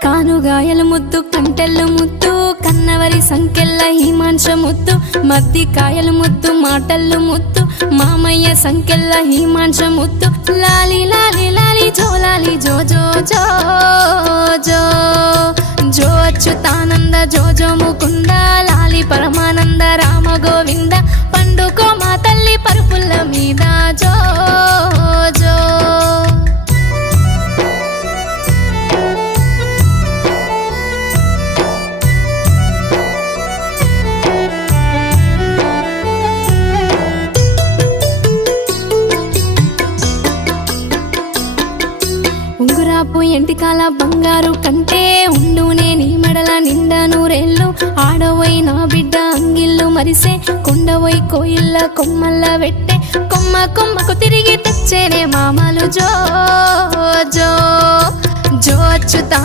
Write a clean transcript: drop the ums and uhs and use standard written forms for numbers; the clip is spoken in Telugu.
కానుగాయల ముద్దు కంటెల్లు ముద్దు కన్నవరి సంకెళ్ళ హిమాంశ ముద్దు మద్ది కాయలు ముద్దు మాటల్లు ముద్దు మామయ్య సంకెళ్ళ హిమాంశ ముద్దు లాలి లాలి లాలి జోలాలి జో జో జో జో జో అచ్యుతానంద జో జో ముకుంద లాలి పరమానంద రామ గోవింద పండుకో మా తల్లి పరుపుల్ల మీద జో జో ఉంగురాపు ఎంటికాల బంగారు కంటే ఉండునే నీ మెడల నిండా నూరేళ్ళు ఆడవై నా బిడ్డ అంగిళ్ళు మరిసే కొండవై కోయిల్ల కొమ్మల్ల వెట్టే కొమ్మ కొమ్మకు తిరిగి తెచ్చేనే మామలు జో జో జో అచ్యుతా